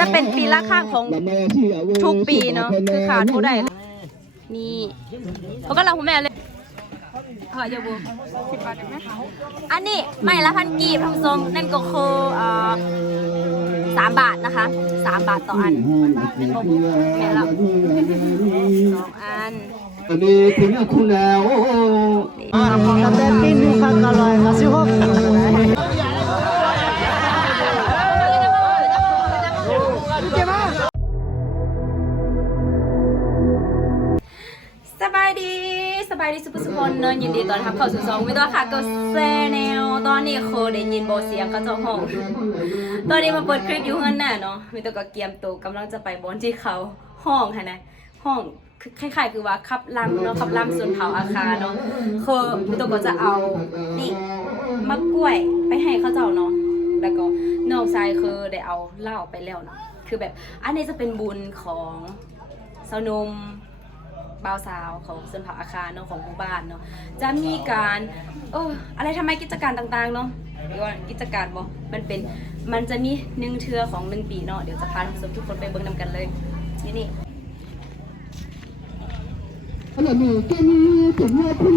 จะเป็นปีละครั้งของทุกปีเนาะคือขาดผู้ใดนี่เขาก็เราคุณแม่เลยขออย่าบูอันนี้ไม่ละพันกีบทำทรงนั่นก็คือเอ่อสามบาทนะคะสามบาทต่ออันเป็นโบบุแม่ละสองอัน Ani punya kunao. Kata pinu kakalai kasih hok. ส ดีสุภสุคนเนอะยินดีต้อนรับเข้าสู่ซองวิตัวค่ะก็แซแนวตอนนี้เคได้ยินโบเสียงเขาเจ้าห้อง ตอนนี้มาเปิดคลิปอยู่เฮือนน่ะเนาะมีตัวก็เกียมตัวกำลังจะไปบอนที่เขาห้องค่ะนะห้องคือคล้ายๆคือว่าขับลำเนาะขับลำส่วนเผาอาคารเนาะคือมีตัวก็จะเอานี่มะกล้วยไปให้เขาเจ้าเนาะแล้วก็น้องชายคือได้เอาเหล้าไปแล้วเนาะคือแบบอันนี้จะเป็นบุญของสาวนม บ่าวสาวของส่วนเผาอาคารเนาะของหมู่บ้านเนาะจะมีการเอออะไรทำไมกิจการต่างๆเนาะหรือว่ากิจการบ่มันเป็นมันจะมีหนึ่งเทือของหนึ่งปีเนาะเดี๋ยวจะพาทุกคนไปเบิ่งนำกันเลยนี่นี่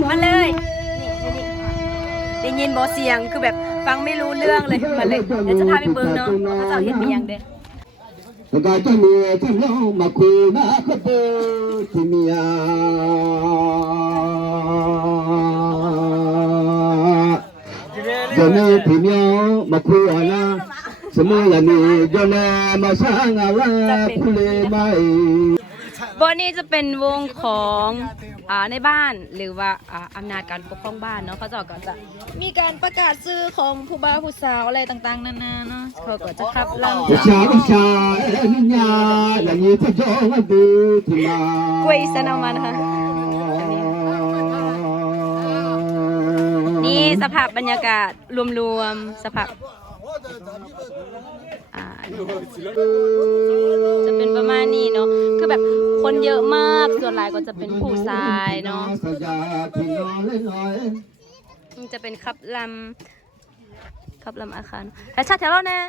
มาเลยนี่นี่ได้ยินบอเสียงคือแบบฟังไม่รู้เรื่องเลยมาเลยเดี๋ยวจะพาไปเบิ่งเนาะเขาจะเอาเห็นมีอย่างเด้ ga ta ne ta lo ma ku na ko po ti mi ya jone ti mi ma ku ala semua ni jone ma sa nga la ku le mai บอนนี้จะเป็นวงของอ่าในบ้านหรือว่าอ่าอำนาจการปกครองบ้านเนาะเขาจะก็จะมีการประกาศซื้อของผู้บ่าวผู้สาวอะไรต่างๆนานาเนาะเขาก็จะขับลำ Usa usa ninya lagi terjong adu tima. กล้วยสนามมันค่ะนี่สภาพบรรยากาศรวมๆสภาพ อ่าจะเป็นประมาณนี้เนาะคือแบบคนเยอะมากส่วนหลายก็จะเป็นผู้ชายเนาะ Saja tinggal lenoi. มันจะเป็นขับลำขับลำอาคารแล้วชาติแถวเราแน่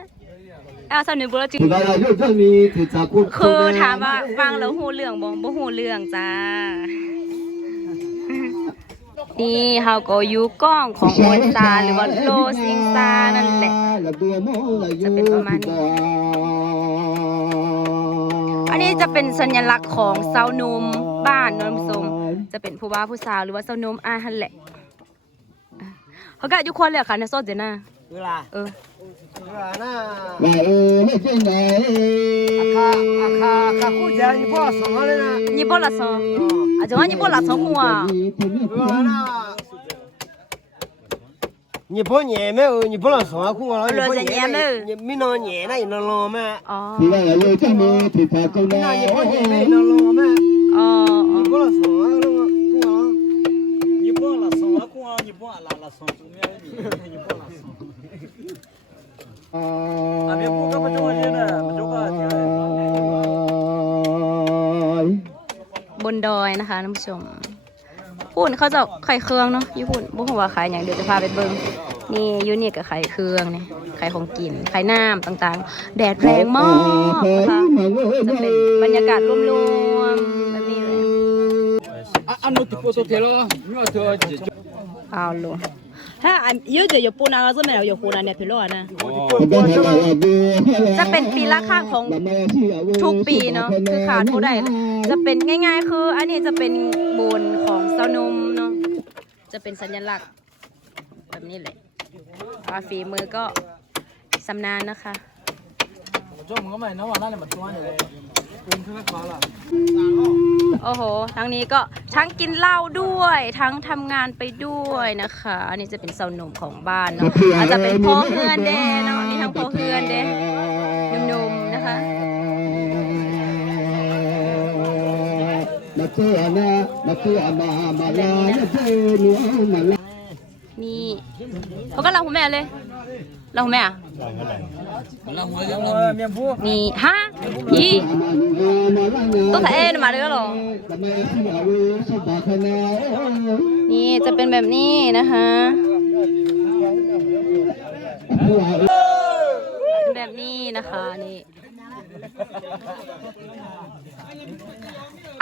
เอาสาวหนึ่งบุรจิ Segala yojani titakut. คือถามว่าฟังแล้วหูเรื่องบ่บ่หูเรื่องจ้า นี่เฮาก็อยู่ก้องของโอนซาหรือว่าโลซิงซานั่นแหละจะเป็นประมาณนี้อันนี้จะเป็นสัญลักษณ์ของเซานุมบ้านนนทรงจะเป็นผู้ว่าผู้สาวหรือว่าเซานุมอะนั่นแหละเขาก็ทุกคนเลยค่ะในโซเดน่าเวลาเออเวลาน่ะไม่เออไม่เป็นเรอาคาอาคาอาคาคู่ใจยี่ปอสองเลยนะยี่ปอละสอง à giống như bố là sống mua à? nhị bố nhẹ mẹ ơi nhị bố là sống cũng là nhị bố nhẹ mẹ nhị mi nó nhẹ này nó lo mẹ thì là lời cha mẹ thì ta công này. nhị bố nhẹ mẹ nó lo mẹ nhị bố là sống cũng là ờ, ờ. nhị bố là sống cũng à? là à? nhị bố là là sống chúng mẹ nhị bố là sống à. Mẹ bố các bạn cho นดอยนะคะท่านผู้ชมพุ่นเขาจะไข่เครื่องเนาะญี่ปุ่นบุ้งว่าขายอย่างเดี๋ยวจะพาไปเบิ้งนี่อยูนี่กับไข่เครื่องเนี่ยไข่ของกินไข่น้ำต่างๆ แดดแรงมากนะคะจะเป็นบรรยากาศรวมๆแบบนี้เลย Anu tu foto telo, ni tu je. เอาลูถ้าอันเยอะจะอยู่ปูนาก็จะไม่เอาอยู่ปูนาเนี่ยพี่รอดนะจะเป็นปีละครั้งของทุกปีเนาะคือขาดผู้ใด จะเป็นง่าย ๆ คือ อันนี้จะเป็นโบนของสานมเนาะจะเป็นสัญลักษณ์แบบนี้แหละอาฝีมือก็สำนานนะคะ จ้มึงก็ไม่นะว่านั่นแหละมันตัวเนี่ยเป็นเครื่องฟ้าล่ะโอ้โห ทั้งนี้ก็ทั้งกินเหล้าด้วย ทั้งทำงานไปด้วยนะคะ อันนี้จะเป็นเสาหนุ่มของบ้านเนาะอาจจะเป็นพ่อเพื่อนเดเนาะนี่ทั้งพ่อเพื่อนเดหนุ่มๆนะคะ นัวนะมาตัวมามาลาเจอหนูมาลานี่เขากำลังหุ่แม่เลยเาคุณแม่อะนี่ฮะยี่ต้องใส่เอ็นมาด้วยก็หรอนี่จะเป็นแบบนี้นะคะแบบนี้นะคะนี่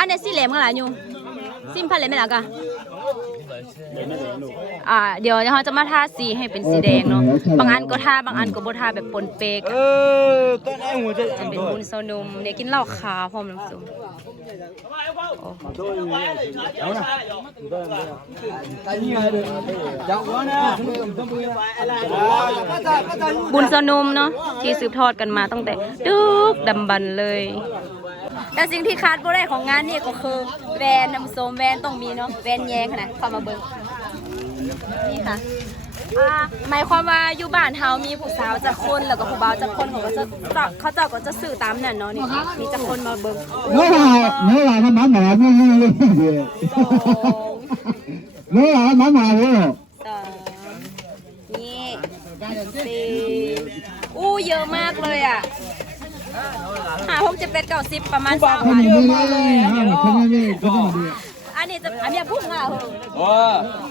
อันนี้สีเหลมกันหรอยูซิมพันเหลมไม่หรอกะอ่าเดี๋ยวเราจะมาทาสีให้เป็นสีแดงเนาะบางอันก็ทาบางอันก็บ่ทาแบบปนเปกเออตอนไอ้หัวจะจะเป็นบุญโซนุมเนี่ยกินเหล้าขาวพร้อมน้ำซุปบุญโซนุมเนาะที่สืบทอดกันมาตั้งแต่ดึกดำบรรเลย แต่สิ่งที่ขาดบ่ได้ของงานนี่ก็คือแวนน้ำส้มแวนต้องมีเนาะแวนแยงขนาดเข้ามาเบิ่งนี่ค่ะอ่าหมายความว่าอยู่บ้านเฮามีผู้สาวจักคนแล้วก็ผู้บ่าวจักคนเขาก็จะเขาเจ้าก็จะซื้อตามนั่นเนาะนี่มีจักคนมาเบิ่งเมื่อไหร่เมื่อไหร่มันหมาไม่รู้เลยเมื่อไหร่มันหมาเลยสามนี่สี่อู้เยอะมากเลยอะ หาหกเจ็ดแปดเก้าสิบประมาณสามคนวันนี้ไม่ได้คนนี้ไม่คนนี้อันนี้จะอันนี้พุ่งอะเหรอ哦，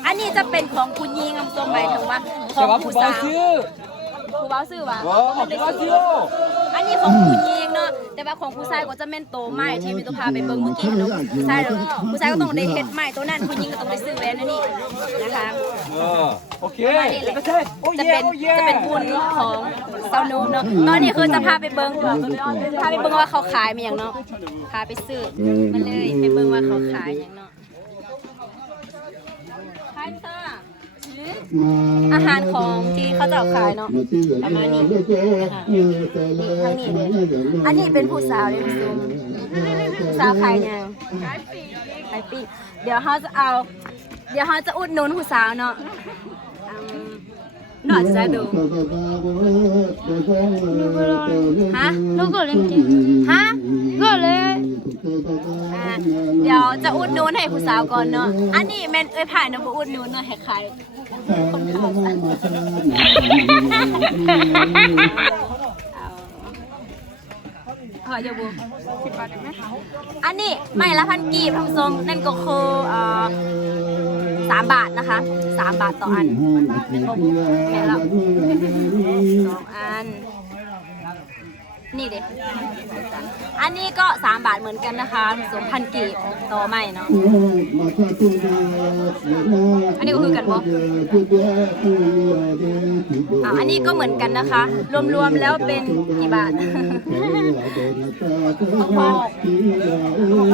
อันนี้จะเป็นของคุณยิงอำตรงหมายถึงว่าของผู้สาว ผู้บ่าวซื้อวะของได้ซื้อ อันนี้ของคุณยิงเนาะแต่ว่าของผู้ชายก็จะแม่นโตไม้ที่มีตัวพาไปเบิ่งเมื่อกี้เนาะผู้ชายเนาะผู้ชายก็ต้องได้เฮ็ดไม้ตัวนั้นผู้หญิงก็ต้องได้ซื้อแหวนอันนี้นะคะ哦，OK，นี่แหละจะเป็นจะเป็นบุญของเซานูเนาะตอนนี้คือจะพาไปเบิ้งพาไปเบิ้งว่าเขาขายมาอย่างเนาะพาไปซื้อมาเลยไปเบิ้งว่าเขาขายอย่างเนาะขายเถอะ อาหารของที่เขาจะเอาขายเนาะประมาณนี้ทางนี้เลยอันนี้เป็นผู้สาวเลยผู้ซุมผู้สาวขายยังขายปีกเดี๋ยวเขาจะเอา เดี๋ยวเขาจะอุดหนุนผู้สาวเนาะหน่อยจะดูฮะลูกก็เล่นเกมฮะก็เลยอะ เดี๋ยวจะอุดหนุนให้ผู้สาวก่อนเนาะ อันนี้แม่นเอ้ยผ่านเนาะบ่อุดหนุนเนาะให้ขายคนขายเอาเอาอย่าบูอันนี้ไม่ละพันกีบทำทรงนั่นก็คือเอ่อสามบาทนะคะสามบาทต่ออันแม่ละสองอัน นี่เด็อันนี้ก็ 3 บาทเหมือนกันนะคะสมพันกีบต่อไม่เนาะ อันนี้ก็คือกันบ่อะอันนี้ก็เหมือนกันนะคะ รวมๆแล้วเป็นกี่บาทหก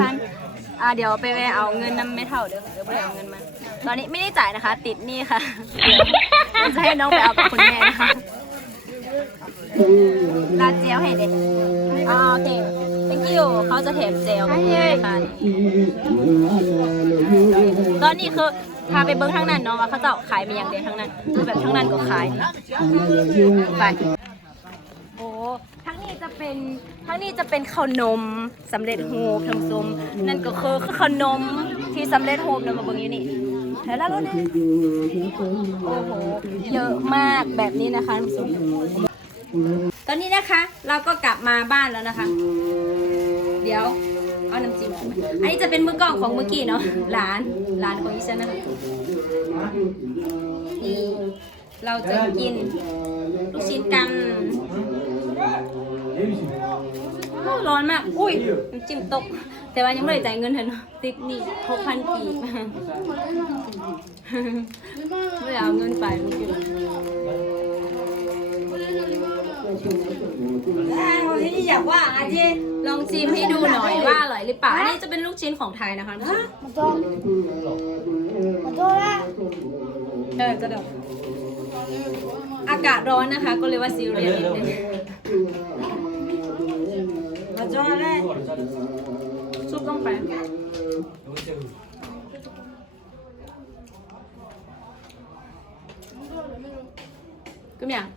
พันอะเดี๋ยวไปแวะเอาเงินน้ำไม่เท่าเดี๋ยวเดี๋ยวไปเอาเงินมา ตอนนี้ไม่ได้จ่ายนะคะ ติดหนี่ค่ะเดี๋ยวจะให้น้องไปเอากับคุณแม่นะคะ ลาดเจลให้เด็กอ่าโอเค thank you เขาจะเทปเจลไปให้ค่ะตอนนี้คือพาไปเบิ้งทางนั้นเนาะว่าเขาจะเอาขายมีอย่างเดียวทางนั้นคือแบบทางนั้นก็ขายไปโอ้ทั้งนี้จะเป็นทั้งนี้จะเป็นขนมสำเร็จรูปทำซุมนั่นก็คือขนมที่สำเร็จรูปเนำมาเบิ่งอยู่นี่แล้วแล้วเนี่ยโอ้โหเยอะมากแบบนี้นะคะทำซุม ตอนนี้นะคะเราก็กลับมาบ้านแล้วนะคะ เดี๋ยวเอาน้ำจิ้มออกมาอันนี้จะเป็นมือกล้องของเมื่อกี้เนาะหลานหลานของอีฉันนะคะนี่เราจะกินลูกชิ้นกันโอ้ร้อนมาก อุ้ยน้ำจิ้มตก แต่ว่ายังไม่ได้จ่ายเงินเถอะเนาะติดหนี่หกพันกีบไม่เอาเงินไปเมื่ อกี้อยากว่าอาเจลองชิมให้ดูหน่อยว่าอร่อยหรือเปล่าอันนี้จะเป็นลูกชิ้นของไทยนะคะเออจะเดบอากาศร้อนนะคะ ก็เลยว่าซีเรียสนิดนึงมาจอแรกซุปลงไปกึมยังเอ้ย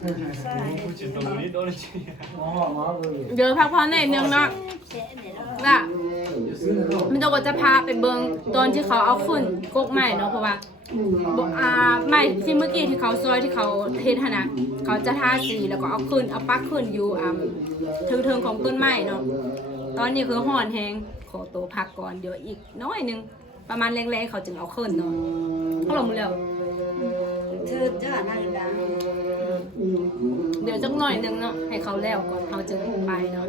เดี๋ยวรีกลับไปเขินค่ะนางไม่อยากพูดเดี๋ยวพักผ่อนหน่อยนึงเนาะว่ามันจะก็จะพาไปเบิงตอนที่เขาเอาขึ้นกกใหม่เนาะเพราะว่าบ่อ่าใหม่ที่เมื่อกี้ที่เขาซอยที่เขาเทศนะเขาจะทาสีแล้วก็เอาขึ้นเอาปักขึ้นอยู่อ่าเทิงๆของต้นไม้เนาะตอนนี้คือห่อนแฮงขอตัวพักก่อนเดี๋ยวอีกน้อยหนึงประมาณแรงๆเขาจึงเอาขึ้นเนาะเขาลงมือแล้ว thư cho năng đã เดี๋ยวจักหน่อยหนึงเนาะให้เขาแล้วก่อนเขาจึงไปเนาะ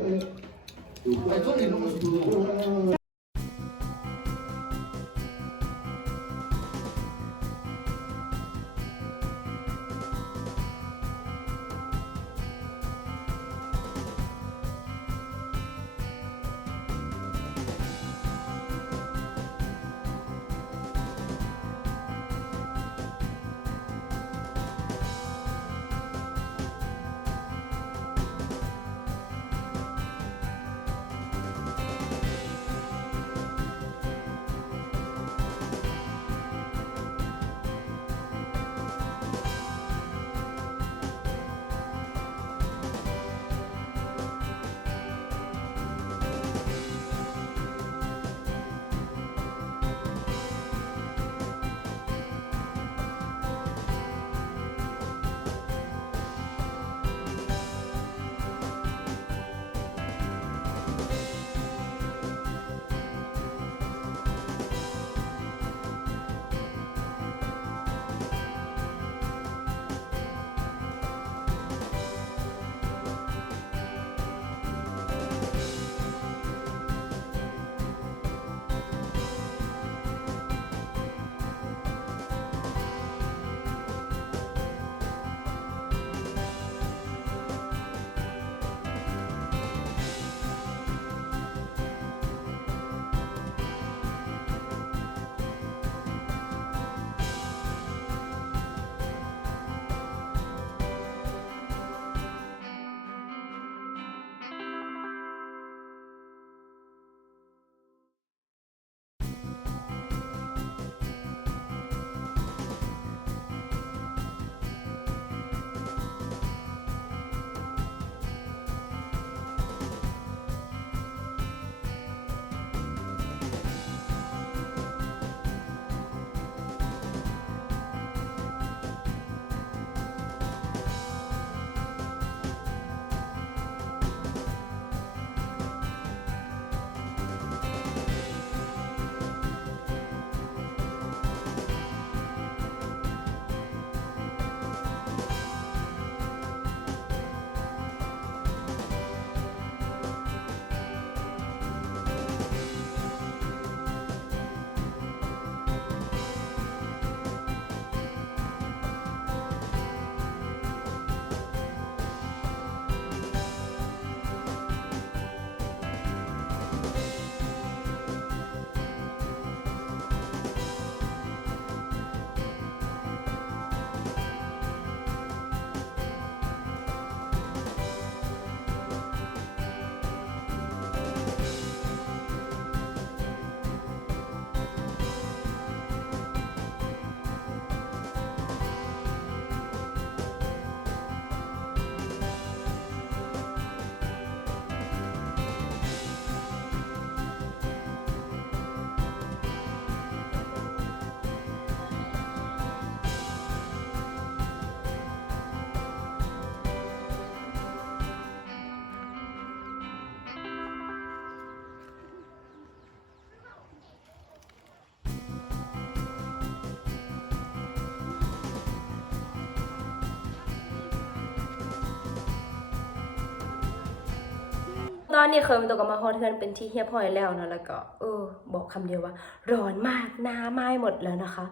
อนนี้เคยมันตกกับมาฮอดเทือนเป็นที่เฮียบห้อยแล้วเนาะแล้วก็เออ บอกคำเดียวว่า ร้อนมากหน้าไหม้หมดแล้วนะคะ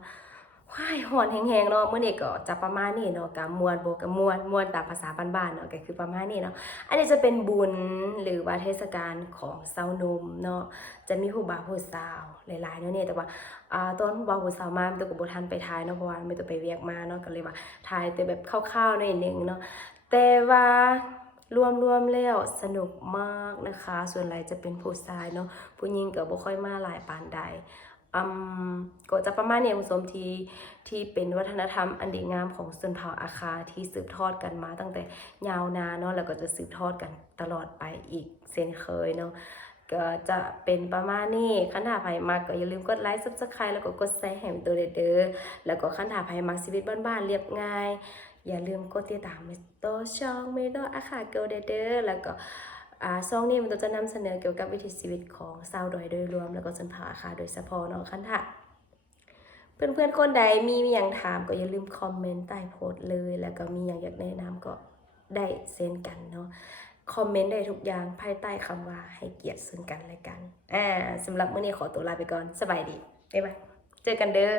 ว้ายหอนแห้งๆเนาะเมื่อนี้ก็จะประมาณนี้เนาะกับมวนโบกับมวนมวนตามภาษาบ้านๆเนาะก็คือประมาณนี้เนาะอันนี้จะเป็นบุญหรือว่าเทศกาลของเซานมเนาะจะมีผู้บ่าวผู้สาวหลายๆเนาะเนี่ยแต่ว่าอ่าตอนผู้บ่าวผู้สาวมาตัวกับโบทันไปทายเนาะเพราะว่าไม่ตัวไปเวียกมาเนาะก็เลยว่าทายแต่แบบคร่าวๆหน่อยนึงเนาะแต่ว่า รวมๆแล้วสนุกมากนะคะ ส่วนใหญ่จะเป็นผู้ชายเนาะผู้หญิงก็บ่ค่อยมาหลายปานใดอืมก็จะประมาณนี้คุณผู้ชมทีที่เป็นวัฒนธรรมอันดีงามของชนเผ่าอาคาที่สืบทอดกันมาตั้งแต่ยาวนานเนาะแล้วก็จะสืบทอดกันตลอดไปอีกเช่นเคยเนาะก็จะเป็นประมาณนี้คันถ้าใครมากก็อย่าลืมกดไลค์ Subscribe แล้วก็กดแชร์ให้ตัวเด้อแล้วก็คันถ้าใครมักชีวิตบ้านๆเรียบง่าย อย่าลืมกดติดตามเมโตช่องเมโตอาคาเกลเดอร์แล้วก็อ่าซองนี้มันจะนำเสนอเกี่ยวกับวิถีชีวิตของชาวดอยโดยรวม แล้วก็ชนเผ่าอาคาโดยเฉพาะเนาะคันถ้าเพื่อนๆคนใดมีอย่างถามก็อย่าลืมคอมเมนต์ใต้โพสต์เลย แล้วก็มีอย่างอยากแนะนำก็ได้เซ็นกันเนาะคอมเมนต์ได้ทุกอย่างภายใต้คำว่าให้เกียรติซึ่งกันและกันอ่าสำหรับมื้อนี้ขอตัวลาไปก่อนสบายดีบ๊ายบายเจอกันเด้อ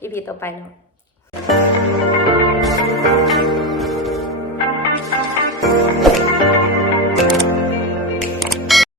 อีพีต่อไปเนาะ